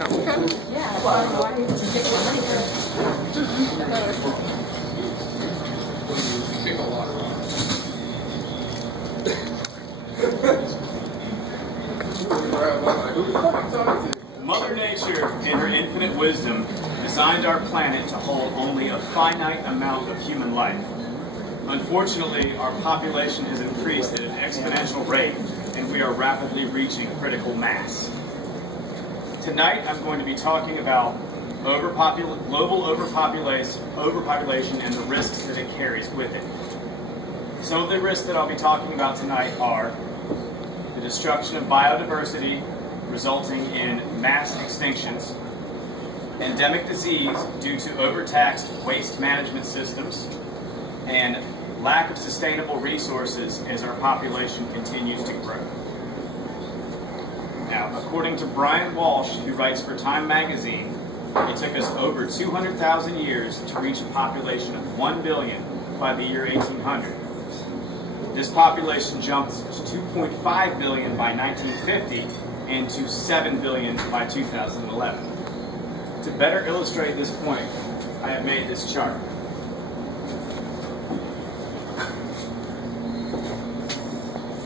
Yeah, well, why do you take my money Mother Nature, in her infinite wisdom, designed our planet to hold only a finite amount of human life. Unfortunately, our population has increased at an exponential rate, and we are rapidly reaching critical mass. Tonight, I'm going to be talking about global overpopulation and the risks that it carries with it. Some of the risks that I'll be talking about tonight are the destruction of biodiversity, resulting in mass extinctions, endemic disease due to overtaxed waste management systems, and lack of sustainable resources as our population continues to grow. Now, according to Brian Walsh, who writes for Time magazine, it took us over 200,000 years to reach a population of 1 billion by the year 1800. This population jumped to 2.5 billion by 1950 and to 7 billion by 2011. To better illustrate this point, I have made this chart.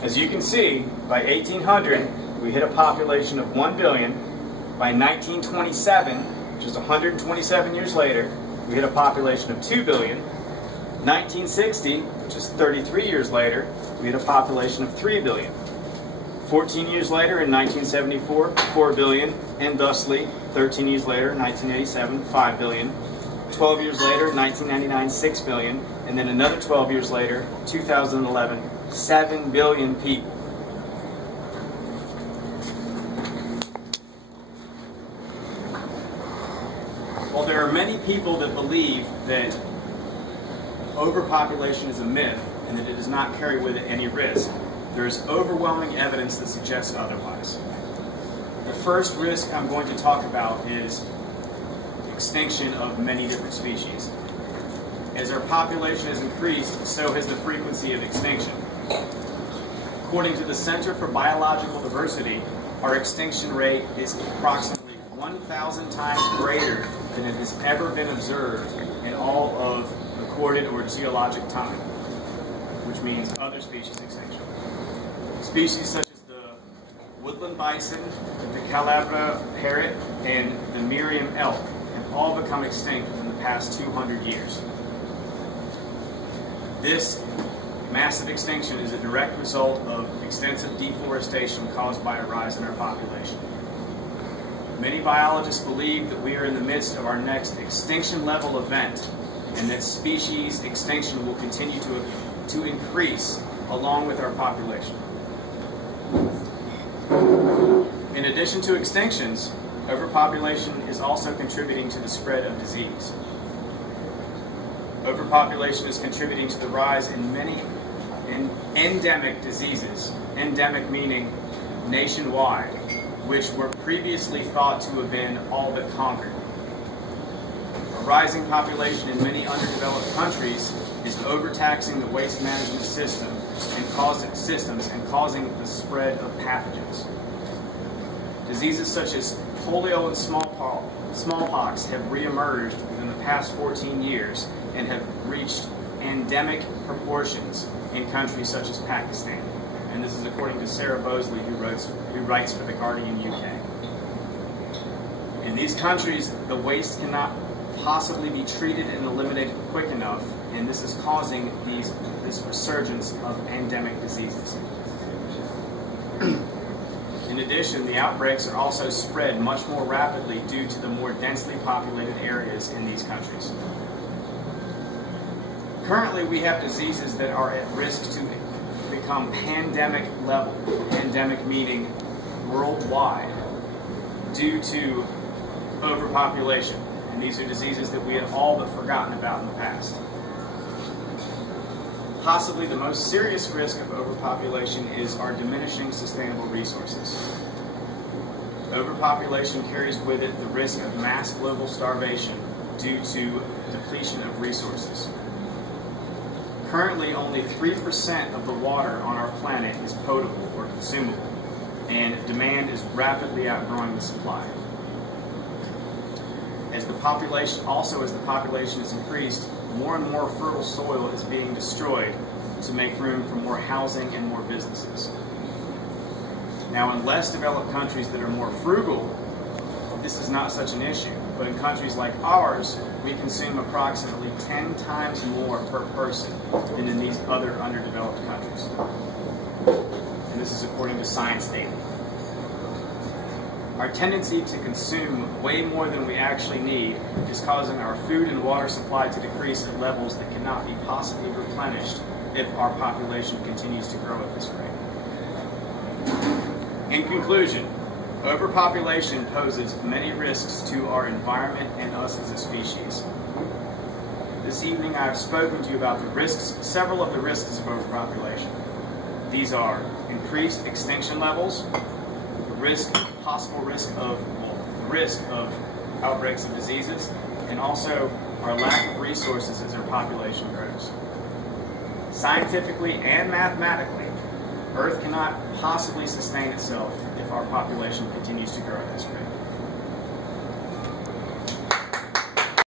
As you can see, by 1800, we hit a population of 1 billion. By 1927, which is 127 years later, we hit a population of 2 billion. 1960, which is 33 years later, we hit a population of 3 billion. 14 years later, in 1974, 4 billion, and thusly, 13 years later, 1987, 5 billion. 12 years later, 1999, 6 billion, and then another 12 years later, 2011, 7 billion people. While there are many people that believe that overpopulation is a myth and that it does not carry with it any risk, there is overwhelming evidence that suggests otherwise. The first risk I'm going to talk about is extinction of many different species. As our population has increased, so has the frequency of extinction. According to the Center for Biological Diversity, our extinction rate is approximately 1,000 times greater than it has ever been observed in all of recorded or geologic time, which means other species extinction. Species such as the woodland bison, the Calabre parrot, and the Miriam elk have all become extinct within the past 200 years. This massive extinction is a direct result of extensive deforestation caused by a rise in our population. Many biologists believe that we are in the midst of our next extinction level event, and that species extinction will continue to increase along with our population. In addition to extinctions, overpopulation is also contributing to the spread of disease. Overpopulation is contributing to the rise in many endemic diseases, endemic meaning nationwide, which were previously thought to have been all but conquered. A rising population in many underdeveloped countries is overtaxing the waste management system and causing the spread of pathogens. Diseases such as polio and smallpox have reemerged within the past 14 years and have reached endemic proportions in countries such as Pakistan. And this is according to Sarah Bosley, who writes for The Guardian UK. In these countries, the waste cannot possibly be treated and eliminated quick enough, and this is causing this resurgence of endemic diseases. In addition, the outbreaks are also spread much more rapidly due to the more densely populated areas in these countries. Currently, we have diseases that are at risk to become pandemic level, pandemic meaning worldwide, due to overpopulation. And these are diseases that we had all but forgotten about in the past. Possibly the most serious risk of overpopulation is our diminishing sustainable resources. Overpopulation carries with it the risk of mass global starvation due to depletion of resources. Currently, only 3% of the water on our planet is potable or consumable, and demand is rapidly outgrowing the supply. As the population is increased, more and more fertile soil is being destroyed to make room for more housing and more businesses. Now, in less developed countries that are more frugal, this is not such an issue. But in countries like ours, we consume approximately 10 times more per person than in these other underdeveloped countries. And this is according to Science Daily. Our tendency to consume way more than we actually need is causing our food and water supply to decrease at levels that cannot be possibly replenished if our population continues to grow at this rate. In conclusion, overpopulation poses many risks to our environment and us as a species. This evening I have spoken to you about the risks, several of the risks of overpopulation. These are increased extinction levels, possible risk of outbreaks of diseases, and also our lack of resources as our population grows. Scientifically and mathematically, Earth cannot possibly sustain itself if our population continues to grow at this rate.